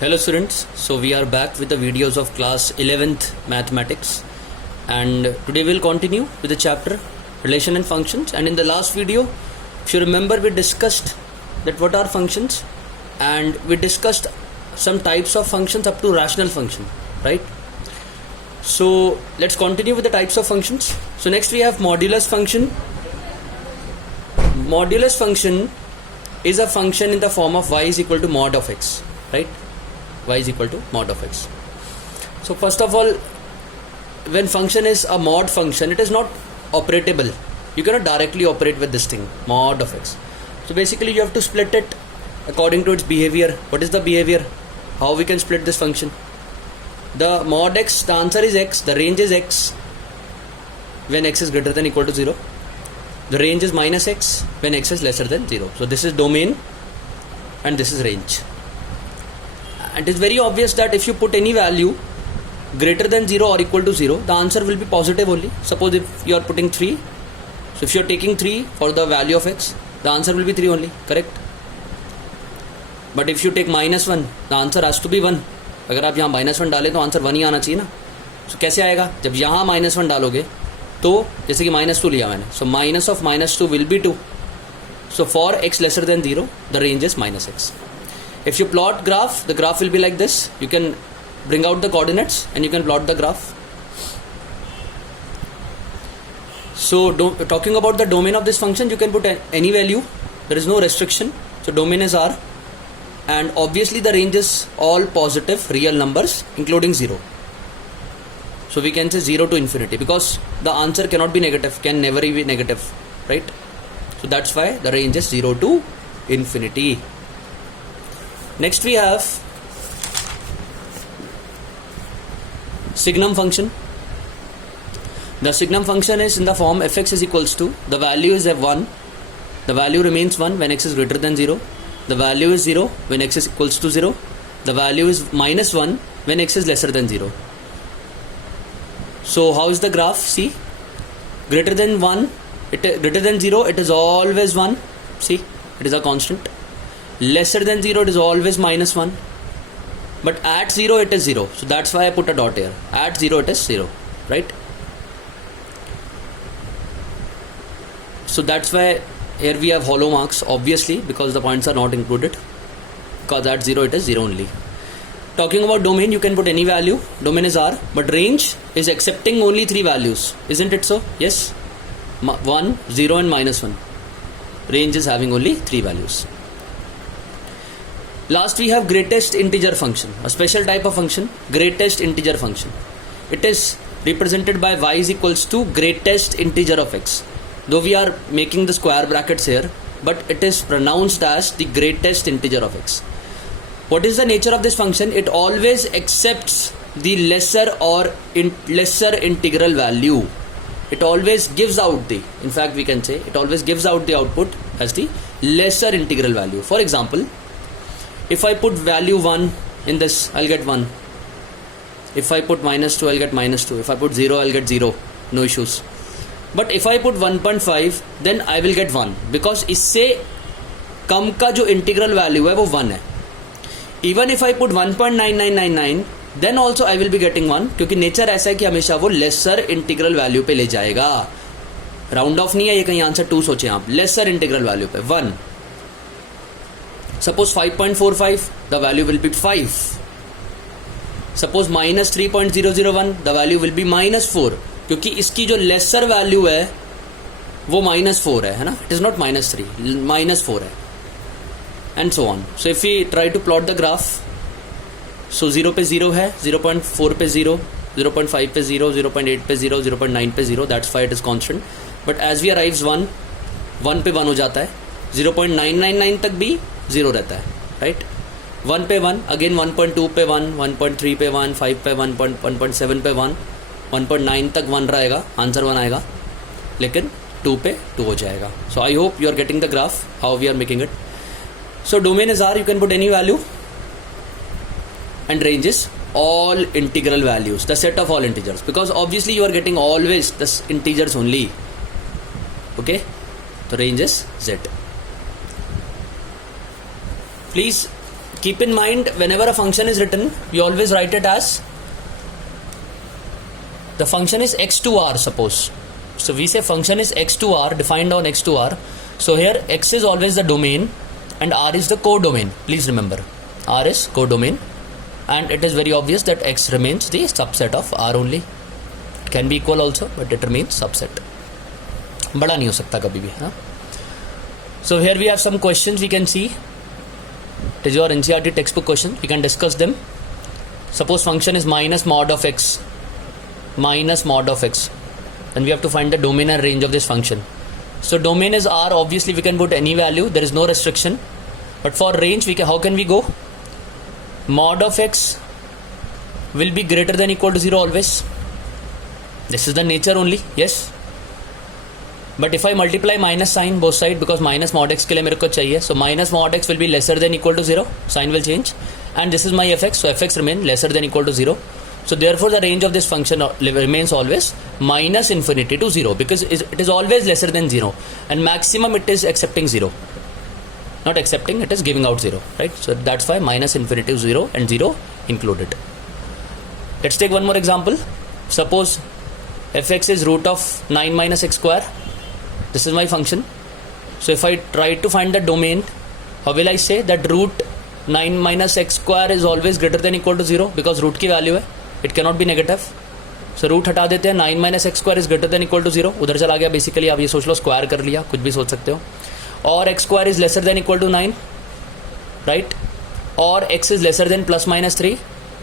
Hello students, so we are back with the videos of class 11th mathematics, and today we'll continue with the chapter relation and functions. And in the last video, if you remember, we discussed that what are functions, and we discussed some types of functions up to rational function, right? So let's continue with the types of functions. So next we have modulus function. Modulus function is a function in the form of y is equal to mod of x, right? Y is equal to mod of x. So first of all, when function is a mod function, it is not operatable. You cannot directly operate with this thing, mod of x. So basically you have to split it according to its behavior. What is the behavior? How we can split this function? The mod x, the answer is x, the range is x when x is greater than or equal to 0. The range is minus x when x is lesser than 0. So this is domain and this is range. And it is very obvious that if you put any value greater than 0 or equal to 0, the answer will be positive only. Suppose if you are putting 3, so if you are taking 3 for the value of x, the answer will be 3 only, correct? But if you take minus 1, the answer has to be 1. अगर आप यहाँ minus 1 डालें तो answer 1 ही आना चाहिए ना. So कैसे आएगा? जब यहाँ माइनस 1 डालोगे तो जैसे कि माइनस 2 लिया मैंने, so minus of minus 2 will be 2. So for x lesser than 0, the range is minus x. If you plot graph, the graph will be like this. You can bring out the coordinates and you can plot the graph. So talking about the domain of this function, you can put any value. There is no restriction. So domain is R, and obviously the range is all positive real numbers including 0. So we can say 0 to infinity because the answer cannot be negative, can never be negative, right? So that's why the range is 0 to infinity. Next we have signum function. The signum function is in the form fx is equals to, the value is f1, the value remains 1 when x is greater than 0, the value is 0 when x is equals to 0, the value is minus 1 when x is lesser than 0. So how is the graph? See, greater than 1, greater than 0, it is always 1. See, it is a constant. Lesser than 0, it is always minus 1. But at 0, it is 0. So that's why I put a dot here. At 0, it is 0, right? So that's why here we have hollow marks, obviously, because the points are not included. Because at 0, it is 0 only. Talking about domain, you can put any value. Domain is R, but range is accepting only 3 values. Isn't it so? Yes. 1, 0 and minus 1. Range is having only 3 values. Last we have greatest integer function, a special type of function, greatest integer function. It is represented by y is equals to greatest integer of x. Though we are making the square brackets here, but it is pronounced as the greatest integer of x. What is the nature of this function? It always accepts the lesser or lesser integral value. It always gives out the, in fact we can say, it always gives out the output as the lesser integral value. For example, if I put value 1 in this, I'll get 1. If I put minus 2, I'll get minus 2. If I put 0, I'll get 0. No issues. But if I put 1.5, then I will get 1. Because इससे कम का जो integral value है वो 1 है. Even if I put 1.9999, then also I will be getting 1. क्योंकि nature ऐसा है कि हमेशा वो lesser integral value पे ले जाएगा. Round off नहीं है, ये कहीं आंसर 2 सोचें आप. Lesser integral value पे 1. Suppose 5.45, the value will be 5. Suppose minus 3.001, the value will be minus 4. क्योंकि इसकी जो lesser value है वो minus 4 है ना? It is not minus 3, minus 4 है. And so on. So if we try to plot the graph, so 0 पे 0 है, 0.4 पे 0, 0.5 पे 0, 0.8 पे 0, 0.9 पे 0, that's why it is constant. But as we arrives 1 पे 1 हो जाता है, 0.999 तक भी 0 रहता है, right? 1 पे 1, again 1.2 पे 1, 1.3 पे 1, 5 पे 1, 1.7 पे 1, 1.9 तक 1 रहेगा, आंसर 1 आएगा, लेकिन 2 पे 2 हो जाएगा. So I hope you are getting the graph, how we are making it. So domain is R, you can put any value, and range is all integral values, the set of all integers, because obviously you are getting always the integers only. Okay, the range is Z. Please keep in mind, whenever a function is written, we always write it as, the function is x to r, suppose. So we say function is x to r, defined on x to r. So here x is always the domain and r is the codomain. Please remember, r is codomain, and it is very obvious that x remains the subset of r only. It can be equal also, but it remains subset. बड़ा नहीं हो सकता कभी भी, हाँ? So here we have some questions we can see. It is your NCERT textbook question. We can discuss them. Suppose function is minus mod of x. Minus mod of x. Then we have to find the domain and range of this function. So domain is R. Obviously we can put any value. There is no restriction. But for range, how can we go? Mod of x will be greater than equal to 0 always. This is the nature only. Yes. But if I multiply minus sign both sides, because minus mod x के लिए मेरे को चाहिए, so minus mod x will be lesser than equal to 0. Sign will change. And this is my fx, so fx remain lesser than equal to 0. So therefore the range of this function remains always minus infinity to 0, because it is always lesser than 0. And maximum it is accepting 0. Not accepting, it is giving out 0. Right? So that's why minus infinity to 0 and 0 included. Let's take one more example. Suppose fx is root of 9 minus x square. This is my function. So if I try to find the domain, how will I say that root 9 minus x square is always greater than equal to 0, because root की value है, it cannot be negative. So root हटा देते हैं, 9 minus x square is greater than equal to 0. उधर चला गया basically. आप ये सोच लो, स्क्वायर कर लिया, कुछ भी सोच सकते हो. और x square is lesser than equal to 9, right? और x is lesser than plus minus 3.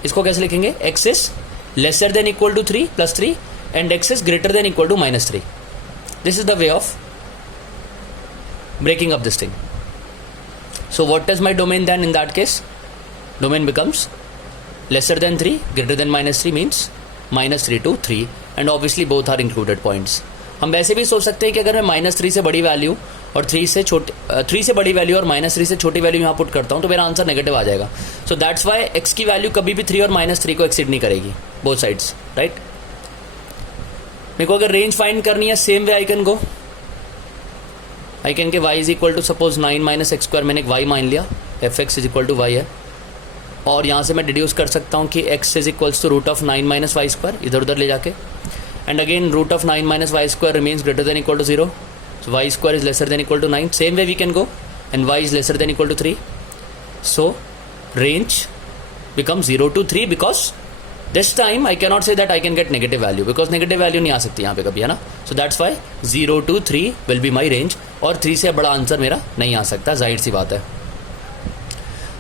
इसको कैसे लिखेंगे? x is lesser than equal to 3 plus 3 and x is greater than equal to minus 3. This is the way of breaking up this thing. So what is my domain then in that case? Domain becomes lesser than 3, greater than minus 3 means minus 3 to 3, and obviously both are included points. हम वैसे भी सोच सकते हैं कि अगर मैं minus 3 से बड़ी वैल्यू और 3 से बड़ी वैल्यू और minus 3 से छोटी वैल्यू यहाँ पुट करता हूँ तो मेरा आंसर नेगेटिव आ जाएगा. So that's why x की वैल्यू कभी भी 3 और minus 3 को एक्सीड नहीं करेगी, both sides, right? मेरे को अगर रेंज फाइंड करनी है, same way I can go. I can के y is equal to suppose 9 minus x square, मैंने एक y मान लिया, f x is equal to y है, और यहाँ से मैं डिड्यूस कर सकता हूँ कि x is equals to root of 9 minus y square, इधर उधर ले जाके, and again root of 9 minus y square remains greater than equal to 0. So y square is lesser than equal to 9. Same way we can go, and y is lesser than equal to 3. So range become 0 to 3, because this time I cannot say that I can get negative value, because negative value नहीं आ सकती यहाँ पे कभी, है ना. So that's why 0 to 3 will be my range, और 3 से बड़ा आंसर मेरा नहीं आ सकता, जाहिर सी बात है.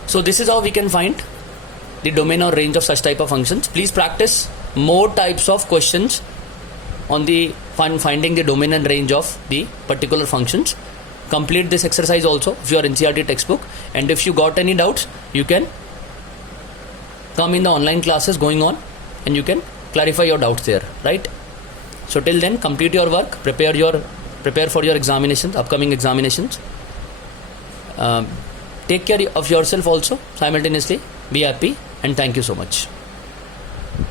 So this is how we can find the domain or range of such type of functions. Please practice more types of questions on the finding the domain and range of the particular functions. Complete this exercise also of your NCERT textbook, and if you got any doubts, you can come in the online classes going on and you can clarify your doubts there, right? So till then, complete your work, prepare for your examinations, upcoming examinations. Take care of yourself also simultaneously. Be happy, and thank you so much.